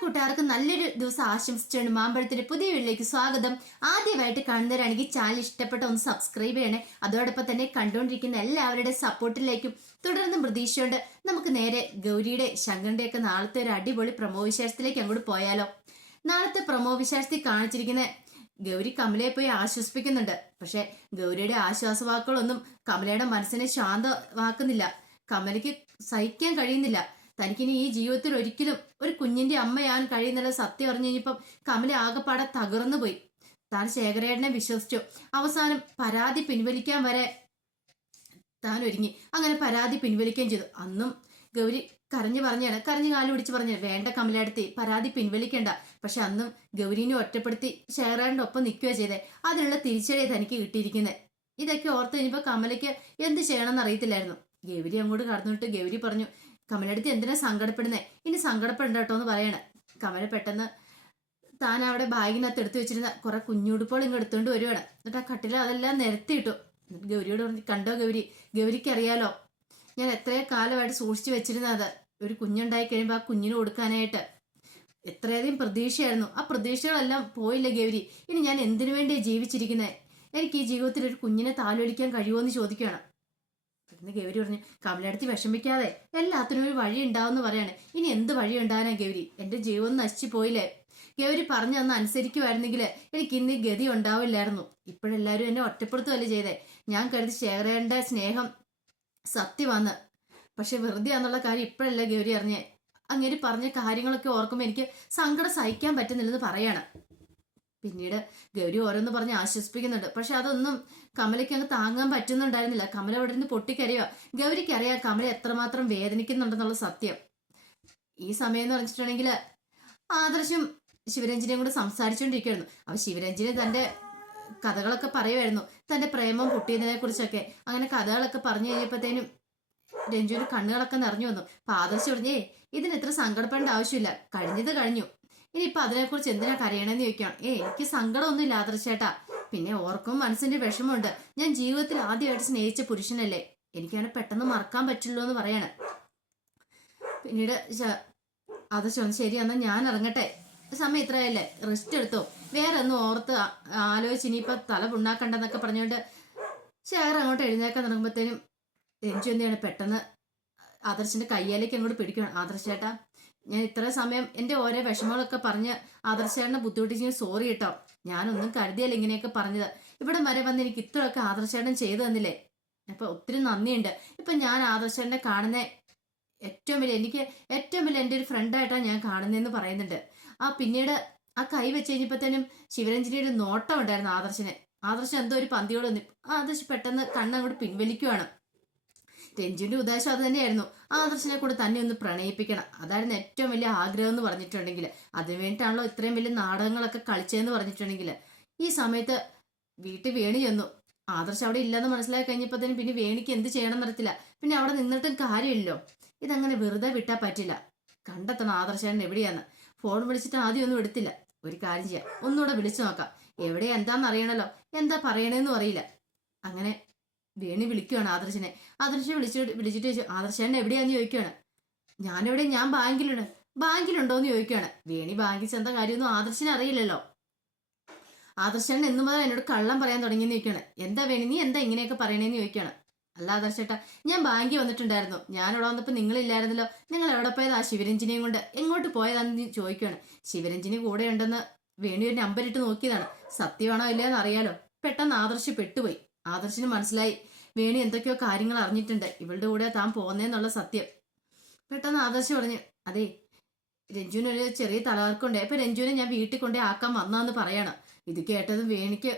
കൂട്ടുകാർക്ക് നല്ലൊരു ദിവസം ആശംസിച്ചുകൊണ്ട് മാമ്പഴത്തിന്റെ പുതിയ വീട്ടിലേക്ക് സ്വാഗതം. ആദ്യമായിട്ട് കാണുന്നവരാണെങ്കിൽ ചാനൽ ഇഷ്ടപ്പെട്ട ഒന്ന് സബ്സ്ക്രൈബ് ചെയ്യണേ. അതോടൊപ്പം തന്നെ കണ്ടുകൊണ്ടിരിക്കുന്ന എല്ലാവരുടെ സപ്പോർട്ടിലേക്കും തുടർന്നും പ്രതീക്ഷയുണ്ട്. നമുക്ക് നേരെ ഗൗരിയുടെ ശങ്കറിന്റെ ഒക്കെ നാളത്തെ ഒരു അടിപൊളി പ്രമോ വിശേഷത്തിലേക്ക് അങ്ങോട്ട് പോയാലോ. നാളത്തെ പ്രമോ വിശേഷത്തിൽ കാണിച്ചിരിക്കുന്ന ഗൗരി കമലയെ പോയി ആശ്വസിപ്പിക്കുന്നുണ്ട്. പക്ഷെ ഗൗരിയുടെ ആശ്വാസവാക്കുകളൊന്നും കമലയുടെ മനസ്സിനെ ശാന്തമാക്കുന്നില്ല. കമലയ്ക്ക് സഹിക്കാൻ കഴിയുന്നില്ല. തനിക്കിനി ഈ ജീവിതത്തിൽ ഒരിക്കലും ഒരു കുഞ്ഞിന്റെ അമ്മയാൻ കഴിയുന്നില്ല സത്യം അറിഞ്ഞു കഴിഞ്ഞപ്പം കമല ആകെപ്പാടെ തകർന്നു പോയി. താൻ ശേഖരേട്ടനെ വിശ്വസിച്ചു. അവസാനം പരാതി പിൻവലിക്കാൻ വരെ താൻ ഒരുങ്ങി. അങ്ങനെ പരാതി പിൻവലിക്കുകയും ചെയ്തു. അന്നും ഗൗരി കരഞ്ഞു പറഞ്ഞാണ് കരഞ്ഞു കാലു പിടിച്ച് പറഞ്ഞു വേണ്ട കമലടുത്തി പരാതി പിൻവലിക്കണ്ട. പക്ഷെ അന്നും ഗൗരിനെ ഒറ്റപ്പെടുത്തി ശേഖരേട്ടന്റെ ഒപ്പം നിൽക്കുക ചെയ്തേ. അതിനുള്ള തിരിച്ചടി തനിക്ക് കിട്ടിയിരിക്കുന്നത്. ഇതൊക്കെ ഓർത്ത് കഴിഞ്ഞപ്പോൾ കമലയ്ക്ക് എന്ത് ചെയ്യണമെന്ന് അറിയത്തില്ലായിരുന്നു. ഗൗരി അങ്ങോട്ട് കടന്നിട്ട് ഗൗരി പറഞ്ഞു കമലടുത്ത് എന്തിനാ സങ്കടപ്പെടുന്നേ? ഇനി സങ്കടപ്പെടണ്ട കേട്ടോ എന്ന് പറയണ. കമല പെട്ടെന്ന് താൻ അവിടെ ബാഗിനകത്ത് എടുത്തു വെച്ചിരുന്ന കുറെ കുഞ്ഞുടുപ്പുകൾ ഇങ്ങ് എടുത്തുകൊണ്ട് വരുവാണ്. എന്നിട്ട് ആ കട്ടിൽ അതെല്ലാം നിരത്തിയിട്ടു. ഗൗരിയോട് പറഞ്ഞു കണ്ടോ ഗൗരി ഗൗരിക്ക് അറിയാലോ? ഞാൻ എത്രയോ കാലമായിട്ട് സൂക്ഷിച്ചു വെച്ചിരുന്നത് ഒരു കുഞ്ഞുണ്ടായി കഴിയുമ്പോൾ ആ കുഞ്ഞിന് കൊടുക്കാനായിട്ട്. എത്രയധികം പ്രതീക്ഷയായിരുന്നു. ആ പ്രതീക്ഷകളെല്ലാം പോയില്ല ഗൗരി? ഇനി ഞാൻ എന്തിനു വേണ്ടിയാണ് ജീവിച്ചിരിക്കുന്നത് എനിക്ക് ഈ ജീവിതത്തിൽ ഒരു കുഞ്ഞിനെ താലോലിക്കാൻ കഴിയുമോ എന്ന് ചോദിക്കുകയാണ്. പെട്ടെന്ന് ഗൗരി പറഞ്ഞു കമലടുത്ത് വിഷമിക്കാതെ എല്ലാത്തിനും ഒരു വഴി ഉണ്ടാവുമെന്ന് പറയാണ്. ഇനി എന്ത് വഴി ഉണ്ടാവാനാ ഗൗരി? എന്റെ ജീവൻ നശിച്ചു പോയില്ലേ? ഗൗരി പറഞ്ഞു അന്ന് അനുസരിക്കുമായിരുന്നെങ്കിൽ എനിക്ക് ഇന്ന് ഗതി ഉണ്ടാവില്ലായിരുന്നു. ഇപ്പോഴെല്ലാവരും എന്നെ ഒറ്റപ്പെടുത്തുകയല്ലേ ചെയ്തേ? ഞാൻ കരുതി ശേഖരേണ്ട സ്നേഹം സത്യമാണ്. പക്ഷെ വെറുതെ എന്നുള്ള കാര്യം ഇപ്പോഴല്ല ഗൗരി അറിഞ്ഞേ? അങ്ങനെ പറഞ്ഞ കാര്യങ്ങളൊക്കെ ഓർക്കുമ്പോൾ എനിക്ക് സങ്കടം സഹിക്കാൻ പറ്റുന്നില്ലെന്ന് പറയാണ്. പിന്നീട് ഗൗരി ഓരോന്ന് പറഞ്ഞ് ആശ്വസിപ്പിക്കുന്നുണ്ട്. പക്ഷെ അതൊന്നും കമലയ്ക്ക് അങ്ങ് താങ്ങാൻ പറ്റുന്നുണ്ടായിരുന്നില്ല. കമല അവിടെ നിന്ന് പൊട്ടിക്കരയുക ഗൗരിക്ക് അറിയാം കമല എത്രമാത്രം വേദനിക്കുന്നുണ്ടെന്നുള്ള സത്യം. ഈ സമയം എന്ന് പറഞ്ഞിട്ടുണ്ടെങ്കിൽ ആദർശം ശിവരഞ്ജനെയും കൂടെ സംസാരിച്ചുകൊണ്ടിരിക്കുകയായിരുന്നു അപ്പൊ ശിവരഞ്ജിനെ തന്റെ കഥകളൊക്കെ പറയുമായിരുന്നു തന്റെ പ്രേമം പൊട്ടിയതിനെ കുറിച്ചൊക്കെ അങ്ങനെ കഥകളൊക്കെ പറഞ്ഞു കഴിഞ്ഞപ്പോഴത്തേനും രഞ്ജുവിന് കണ്ണുകളൊക്കെ നിറഞ്ഞു വന്നു. അപ്പൊ ആദർശം പറഞ്ഞേ ഇതിന് ഇത്ര സങ്കടപ്പെടേണ്ട ആവശ്യമില്ല. കഴിഞ്ഞത് കഴിഞ്ഞു. ഇനിയിപ്പൊ അതിനെക്കുറിച്ച് എന്തിനാ കരയണമെന്ന് ചോദിക്കാം ഏ എനിക്ക് സങ്കടമൊന്നുമില്ല ആദർശേട്ടാ. പിന്നെ ഓർക്കും മനസ്സിന്റെ വിഷമമുണ്ട്. ഞാൻ ജീവിതത്തിൽ ആദ്യമായിട്ട് സ്നേഹിച്ച പുരുഷനല്ലേ? എനിക്കവനെ പെട്ടെന്ന് മറക്കാൻ പറ്റുള്ളൂ എന്ന് പറയാണ്. പിന്നീട് അത് ശരി എന്നാ ഞാൻ ഇറങ്ങട്ടെ. സമയം ഇത്രയല്ലേ റെസ്റ്റ് എടുത്തോ? വേറെ ഒന്നും ഓർത്ത് ആലോചിച്ച് ഇനിയിപ്പൊ തല പുണ്ണാക്കണ്ടെന്നൊക്കെ പറഞ്ഞുകൊണ്ട് ചേർ അങ്ങോട്ട് എഴുന്നേക്കാൻ തുടങ്ങുമ്പോഴത്തേനും രഞ്ജു എന്ത് പെട്ടെന്ന് ആദർശിന്റെ കയ്യാലേക്ക് അങ്ങോട്ട് പിടിക്കണം. ആദർശേട്ടാ ഞാൻ ഇത്ര സമയം എന്റെ ഓരോ വിഷമങ്ങളൊക്കെ പറഞ്ഞ് ആദർശേട്ടനെ ബുദ്ധിമുട്ടിച്ച് സോറി കേട്ടോ. ഞാനൊന്നും കരുതിയല്ല ഇങ്ങനെയൊക്കെ പറഞ്ഞത്. ഇവിടെ വരെ വന്ന് എനിക്ക് ഇത്രയൊക്കെ ആദർശേട്ടൻ ചെയ്തു തന്നില്ലേ? അപ്പൊ ഒത്തിരി നന്ദിയുണ്ട്. ഇപ്പൊ ഞാൻ ആദർശേട്ടനെ കാണുന്ന ഏറ്റവും വലിയ എനിക്ക് ഏറ്റവും വലിയ എന്റെ ഒരു ഫ്രണ്ടായിട്ടാണ് ഞാൻ കാണുന്നതെന്ന് പറയുന്നുണ്ട്. ആ പിന്നീട് ആ കൈ വെച്ച് കഴിഞ്ഞപ്പോഴത്തേനും ശിവരഞ്ജനിയുടെ നോട്ടം ഉണ്ടായിരുന്നു ആദർശന്. ആദർശം എന്തോ ഒരു പന്തിയോട് ആദർശ് പെട്ടെന്ന് കണ്ണങ്ങോട്ട് പിൻവലിക്കുവാണ്. രഞ്ജുവിന്റെ ഉദ്ദേശം അത് തന്നെയായിരുന്നു. ആദർശനെ കൂടെ തന്നെ ഒന്ന് പ്രണയിപ്പിക്കണം. അതായിരുന്നു ഏറ്റവും വലിയ ആഗ്രഹം എന്ന് പറഞ്ഞിട്ടുണ്ടെങ്കിൽ. അതിനു വേണ്ടിയിട്ടാണല്ലോ ഇത്രയും വലിയ നാടകങ്ങളൊക്കെ കളിച്ചതെന്ന് പറഞ്ഞിട്ടുണ്ടെങ്കിൽ. ഈ സമയത്ത് വീട്ടിൽ വേണി ചെന്നു. ആദർശ് അവിടെ ഇല്ലെന്ന് മനസ്സിലാക്കി കഴിഞ്ഞപ്പോഴത്തേനും പിന്നെ വേണിക്ക് എന്ത് ചെയ്യണം എന്നറിയത്തില്ല. പിന്നെ അവിടെ നിന്നിട്ടും കാര്യമില്ലല്ലോ. ഇതങ്ങനെ വെറുതെ വിട്ടാൽ പറ്റില്ല. കണ്ടെത്തണം ആദർശേട്ടൻ എവിടെയാന്ന്. ഫോൺ വിളിച്ചിട്ട് ആദ്യം ഒന്നും എടുത്തില്ല. ഒരു കാര്യം ചെയ്യാം. ഒന്നുകൂടെ വിളിച്ചു നോക്കാം. എവിടെ എന്താണെന്ന് അറിയണല്ലോ. എന്താ പറയണേന്നും അറിയില്ല. അങ്ങനെ വേണി വിളിക്കുവാണ് ആദർശനെ. ആദർശനെ വിളിച്ചിട്ട് വിളിച്ചിട്ട് ചോദിച്ചു ആദർശേട്ടൻ എവിടെയാന്ന് ചോദിക്കുവാണ്? ഞാനെവിടെ ഞാൻ ബാങ്കിലുണ്ട്. ബാങ്കിലുണ്ടോന്ന് ചോദിക്കുവാണ്. വേണി ബാങ്കിൽ ചെന്ന കാര്യമൊന്നും ആദർശനെ അറിയില്ലല്ലോ. ആദർശേട്ടൻ എന്നു മുതൽ എന്നോട് കള്ളം പറയാൻ തുടങ്ങിയെന്ന് ചോദിക്കുകയാണ് എന്താ വേണി നീ എന്താ ഇങ്ങനെയൊക്കെ പറയണേന്ന് ചോദിക്കുകയാണ് അല്ല ആദർശേട്ടാ ഞാൻ ബാങ്കിൽ വന്നിട്ടുണ്ടായിരുന്നു. ഞാൻ ഇവിടെ വന്നപ്പോൾ നിങ്ങളില്ലായിരുന്നല്ലോ. നിങ്ങൾ എവിടെ പോയത് ആ ശിവരഞ്ജിനെയും കൊണ്ട്? എങ്ങോട്ട് പോയതാണെന്ന് ചോദിക്കുകയാണ് ശിവരഞ്ജിനി കൂടെ ഉണ്ടെന്ന് വേണി ഒരു നമ്പർ ഇട്ട് നോക്കിയതാണ്. സത്യമാണോ ഇല്ലയെന്ന് അറിയാലോ. പെട്ടെന്ന് ആദർശ് പെട്ടുപോയി. ആദർശിന് മനസ്സിലായി. വേണി എന്തൊക്കെയോ കാര്യങ്ങൾ അറിഞ്ഞിട്ടുണ്ട്. ഇവളുടെ കൂടെ താൻ പോകുന്നേന്നുള്ള സത്യം. പെട്ടെന്ന് ആദർശ് പറഞ്ഞു അതെ രഞ്ജുവിന് ഒരു ചെറിയ തലവർക്കുണ്ട് അപ്പൊ രഞ്ജുവിനെ ഞാൻ വീട്ടിൽ കൊണ്ടേ ആക്കാൻ വന്നാന്ന് പറയണം. ഇത് കേട്ടതും വേണിക്ക്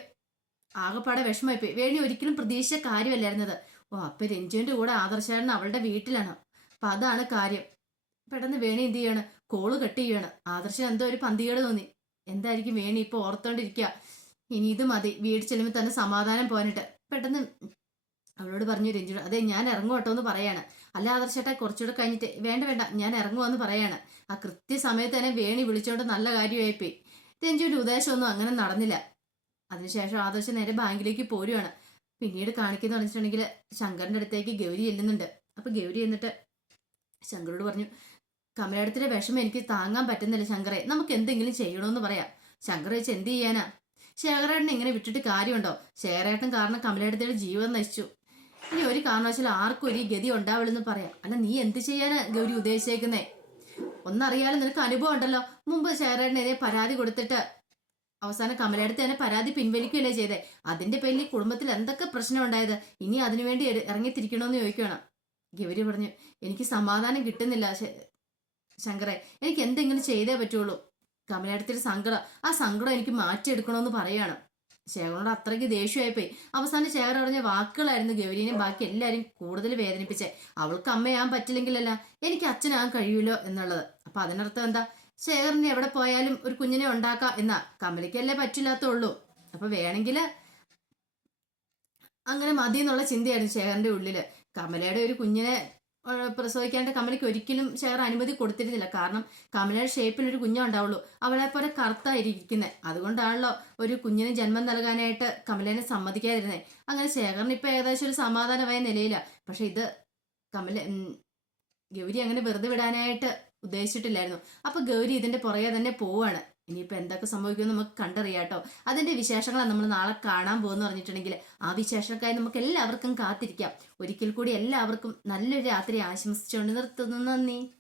ആകെപ്പാടെ വിഷമമായിപ്പോയി. വേണി ഒരിക്കലും പ്രതീക്ഷിച്ച കാര്യമല്ലായിരുന്നത്. ഓ അപ്പൊ രഞ്ജുവിന്റെ കൂടെ ആദർശാണ് അവളുടെ വീട്ടിലാണ്. അപ്പൊ അതാണ് കാര്യം. പെട്ടെന്ന് വേണി എന്ത് ചെയ്യാണ്? കോൾ കട്ട് ചെയ്യാണ്. ആദർശൻ എന്തോ ഒരു പന്തികേട് തോന്നി. എന്തായിരിക്കും വേണി ഇപ്പൊ ഓർത്തോണ്ടിരിക്കുക ഇനി ഇത് മതി. വീട് ചെല്ലുമ്പോൾ തന്നെ സമാധാനം പോകാനിട്ട് പെട്ടെന്ന് അവളോട് പറഞ്ഞു രഞ്ജു അതെ ഞാൻ ഇറങ്ങും എന്ന് പറയാണ്. അല്ല ആദർശേട്ടാ കുറച്ചുകൂടെ കഴിഞ്ഞിട്ട് വേണ്ട വേണ്ട ഞാൻ ഇറങ്ങുമെന്ന് പറയാണ്. ആ കൃത്യസമയത്ത് തന്നെ വേണി വിളിച്ചോണ്ട് നല്ല കാര്യമായിപ്പോയി. രഞ്ജുവിന്റെ ഉദ്ദേശമൊന്നും അങ്ങനെ നടന്നില്ല. അതിനുശേഷം ആദർശം നേരെ ബാങ്കിലേക്ക് പോരുവാണ്. പിന്നീട് കാണിക്കുന്ന പറഞ്ഞിട്ടുണ്ടെങ്കിൽ ശങ്കറിന്റെ അടുത്തേക്ക് ഗൗരി ചെല്ലുന്നുണ്ട്. അപ്പൊ ഗൗരി എന്നിട്ട് ശങ്കറോട് പറഞ്ഞു കമലടത്തിന്റെ വിഷമം എനിക്ക് താങ്ങാൻ പറ്റുന്നില്ല ശങ്കറെ. നമുക്ക് എന്തെങ്കിലും ചെയ്യണമെന്ന് പറയാം. ശങ്കർ വെച്ച് എന്ത് ചെയ്യാനാ? ശേഖരേട്ടനെ ഇങ്ങനെ വിട്ടിട്ട് കാര്യമുണ്ടോ? ശേഖരേട്ടൻ കാരണം കമലേട്ടത്തിയുടെ ജീവൻ നശിച്ചു. ഇനി ഒരു കാരണവശാലും ആർക്കും ഒരു ഗതി ഉണ്ടാവില്ലെന്ന് പറയാം. അല്ല നീ എന്ത് ചെയ്യാനാ ഗൗരി ഉദ്ദേശിച്ചേക്കുന്നേ? ഒന്നറിയാലും നിനക്ക് അനുഭവം ഉണ്ടല്ലോ. മുമ്പ് ശേഖരേട്ടനെതിരെ പരാതി കൊടുത്തിട്ട് അവസാനം കമലേടത്ത് തന്നെ പരാതി പിൻവലിക്കുകയല്ലേ ചെയ്തേ? അതിന്റെ പേരിൽ കുടുംബത്തിൽ എന്തൊക്കെ പ്രശ്നം ഉണ്ടായത് ഇനി അതിനുവേണ്ടി ഇറങ്ങിത്തിരിക്കണമെന്ന് ചോദിക്കണം ഗൗരി പറഞ്ഞു എനിക്ക് സമാധാനം കിട്ടുന്നില്ല ശങ്കറെ. എനിക്ക് എന്തെങ്കിലും ചെയ്തേ പറ്റുള്ളൂ. കമലടുത്തൊരു സങ്കടം. ആ സങ്കടം എനിക്ക് മാറ്റിയെടുക്കണമെന്ന് പറയാണ്. ശേഖരനോട് അത്രയ്ക്ക് ദേഷ്യമായിപ്പോയി അവസാനം ശേഖർ പറഞ്ഞ വാക്കുകളായിരുന്നു ഗൗരീനെയും ബാക്കി എല്ലാവരും കൂടുതൽ വേദനിപ്പിച്ചേ. അവൾക്ക് അമ്മയാൻ പറ്റില്ലെങ്കിലല്ല എനിക്ക് അച്ഛനാകാൻ കഴിയൂലോ എന്നുള്ളത്. അപ്പൊ അതിനർത്ഥം എന്താ? ശേഖറിന് എവിടെ പോയാലും ഒരു കുഞ്ഞിനെ ഉണ്ടാക്കാം എന്നാ. കമലയ്ക്കല്ലേ പറ്റില്ലാത്തുള്ളൂ. അപ്പൊ വേണമെങ്കിൽ അങ്ങനെ മതി എന്നുള്ള ചിന്തയായിരുന്നു ശേഖറിന്റെ ഉള്ളിൽ. കമലയുടെ ഒരു കുഞ്ഞിനെ പ്രസവിക്കാണ്ട് കമലയ്ക്ക് ഒരിക്കലും ഷെയർ അനുമതി കൊടുത്തിരുന്നില്ല. കാരണം കമലയുടെ ഷേപ്പിൽ ഒരു കുഞ്ഞുണ്ടാവുള്ളൂ അവളെ പോലെ കറുത്തായിരിക്കുന്നത്. അതുകൊണ്ടാണല്ലോ ഒരു കുഞ്ഞിന് ജന്മം നൽകാനായിട്ട് കമലേനെ സമ്മതിക്കാതിരുന്നത് അങ്ങനെ ശേഖറിന് ഇപ്പൊ ഏകദേശം ഒരു സമാധാനമായ നിലയിലാണ് പക്ഷെ ഇത് കമല ഗൗരി അങ്ങനെ വെറുതെ വിടാനായിട്ട് ഉദ്ദേശിച്ചിട്ടില്ലായിരുന്നു. അപ്പൊ ഗൗരി ഇതിന്റെ പുറകെ തന്നെ പോവാണ്. ഇനിയിപ്പോ എന്തൊക്കെ സംഭവിക്കുമെന്ന് നമുക്ക് കണ്ടറിയാട്ടോ അതിന്റെ വിശേഷങ്ങളാണ് നമ്മൾ നാളെ കാണാൻ പോകുന്നു പറഞ്ഞിട്ടുണ്ടെങ്കിൽ ആ വിശേഷങ്ങൾക്കായി നമുക്ക് എല്ലാവർക്കും കാത്തിരിക്കാം. ഒരിക്കൽ കൂടി എല്ലാവർക്കും നല്ലൊരു രാത്രി ആശംസിച്ചുകൊണ്ട് നിർത്തുന്നു. നന്ദി.